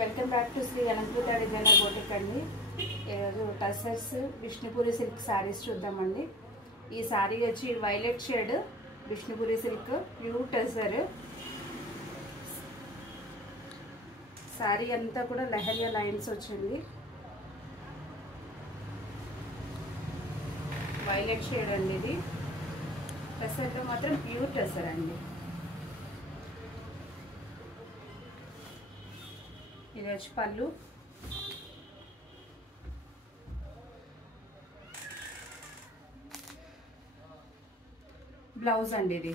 Welcome back to Shri అనంతృత designer boutique అండి. ఈరోజు టసర్స్ విష్ణుపురి సిల్క్ శారీస్ చూద్దామండి. ఈ శారీ వచ్చి violet shade Vishnupuri silk pure tussar. Sari అంతా కూడా లెహరియా లైన్స్ వచ్చింది. వైలెట్ షేడ్ అండి. ఇది టసర్లో మాత్రం ప్యూర్ టసర్ అండి. ఇది వచ్చి పళ్ళు, బ్లౌజ్ అండి. ఇది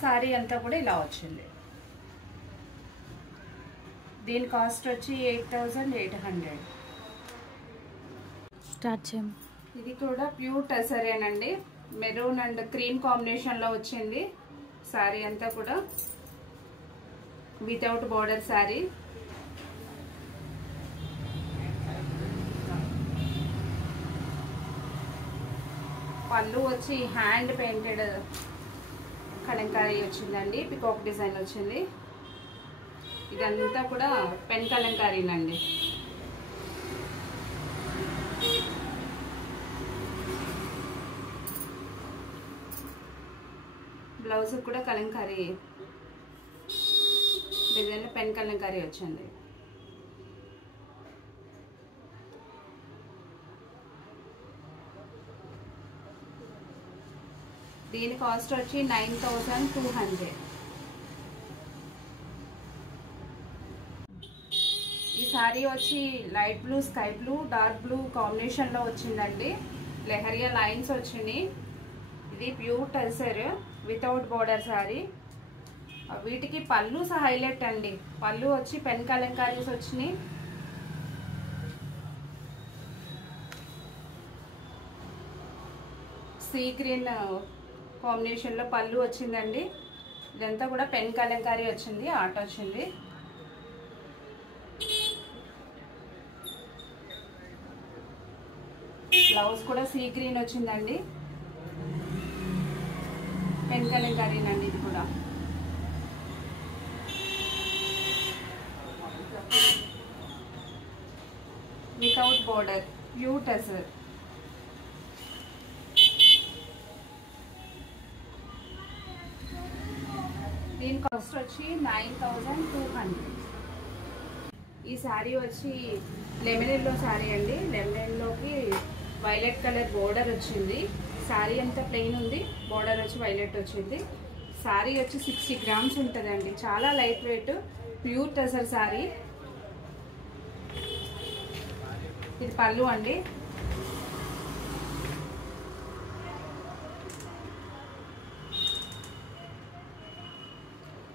సారీ అంతా కూడా ఇలా వచ్చింది. దీని కాస్ట్ వచ్చి 8800. స్టార్ట్ చేయం. ఇది కూడా ప్యూర్ టసరేనండి. మెరూన్ అండ్ క్రీమ్ కాంబినేషన్లో వచ్చింది. శారీ అంతా కూడా వితౌట్ బార్డర్ శారీ. పళ్ళు వచ్చి హ్యాండ్ పెయింటెడ్ కలంకారీ వచ్చిందండి. పికాక్ డిజైన్ వచ్చింది. ఇదంతా కూడా పెన్ కలంకారీనండి. బ్లౌజ్ కూడా కలంకారీ డిజైన్లో పెన్ కలంకారీ వచ్చింది. దీని కాస్ట్ వచ్చి 9200. ఈ సారీ వచ్చి light blue, sky blue, dark blue కాంబినేషన్లో వచ్చిందండి. లెహరియా లైన్స్ వచ్చినాయి. ఇది pure tussar without border sari. వీటికి పళ్ళు హైలైట్ అండి. పళ్ళు వచ్చి పెన్ కలంకారీస్ వచ్చినాయి. సీ గ్రీన్ కాంబినేషన్లో పళ్ళు వచ్చిందండి. ఇదంతా కూడా పెన్ కలంకారీ వచ్చింది. ఆర్ట్ వచ్చింది. బ్లౌజ్ కూడా సీ గ్రీన్ వచ్చిందండి. పెన్ కలంకారీనండి. ఇది కూడా వితౌట్ బోర్డర్ ప్యూర్ టసర్. దీని కాస్ట్ వచ్చి 9200. ఈ శారీ వచ్చి లెమన్ ఎల్లో శారీ అండి. లెమన్ ఎల్లోకి వైలెట్ కలర్ బోర్డర్ వచ్చింది. శారీ అంతా ప్లెయిన్ ఉంది. బోర్డర్ వచ్చి వైలెట్ వచ్చింది. శారీ వచ్చి 60 grams ఉంటుందండి. చాలా light weight pure tussar sari. ఇది పళ్ళు అండి.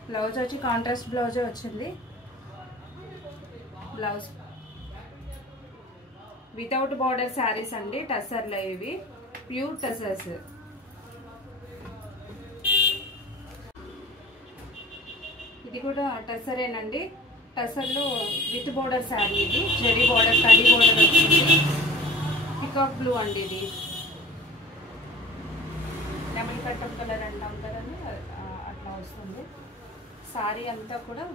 బ్లౌజ్ వచ్చి కాంట్రాస్ట్ బ్లౌజ్ వచ్చింది. బ్లౌజ్ వితౌట్ బార్డర్ శారీస్ అండి. టసర్లో ఇవి ప్యూర్ టసర్స్. ఇది కూడా టసరేనండి. టసర్లో విత్ బోర్డర్ శారీ. ఇది జరీ బోర్డర్, కడ్డీ బోర్డర్ వచ్చింది. పికాక్ బ్లూ అండి. ఇది లెమన్ కట్టం కలర్ అంటాం కదండి, అట్లా వస్తుంది. శారీ అంతా కూడా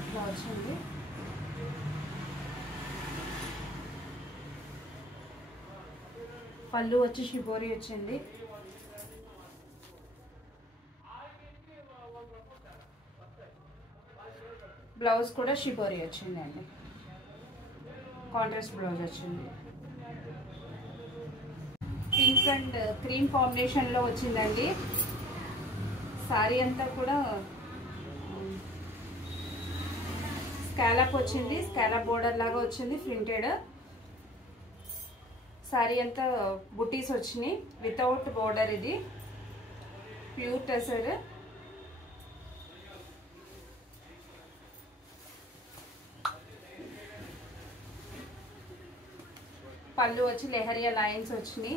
ఇట్లా వచ్చింది. పళ్ళు వచ్చి షిబోరి వచ్చింది. బ్లౌజ్ కూడా షిబోరి వచ్చిందండి. కాంట్రాస్ట్ బ్లౌజ్ వచ్చింది. పింక్ అండ్ క్రీమ్ కాంబినేషన్లో వచ్చిందండి. శారీ అంతా కూడా స్కాలప్ వచ్చింది. స్కాలప్ బోర్డర్ లాగా వచ్చింది ప్రింటెడ్. శారీ అంతా బుటీస్ వచ్చినాయి. Without border. ఇది ప్యూర్ టసర్. పళ్ళు వచ్చి లెహరియా లైన్స్ వచ్చినాయి.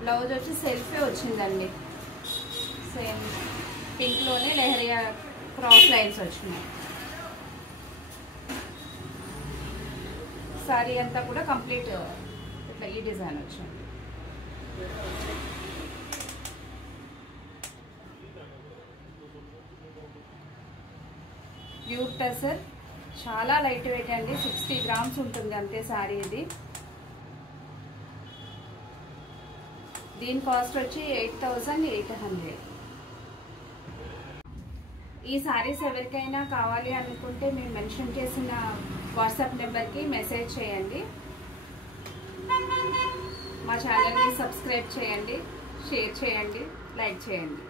బ్లౌజ్ వచ్చి సెల్ఫే వచ్చిందండి. సేమ్ పింక్లోనే లెహరియా క్రాస్ లైన్స్ వచ్చినాయి. సారీ అంతా కూడా కంప్లీట్ ఇట్లా ఈ డిజైన్ వచ్చింది. ప్యూర్ టసర్, చాలా లైట్ వెయిట్ అండి. 60 గ్రామ్స్ ఉంటుంది అంతే సారీ ఇది. దీని కాస్ట్ వచ్చి 8800. ఈ సారీస్ ఎవరికైనా కావాలి అనుకుంటే మేము మెన్షన్ చేసిన వాట్సాప్ నెంబర్కి మెసేజ్ చేయండి. మా ఛానల్ని సబ్స్క్రైబ్ చేయండి, షేర్ చేయండి, లైక్ చేయండి.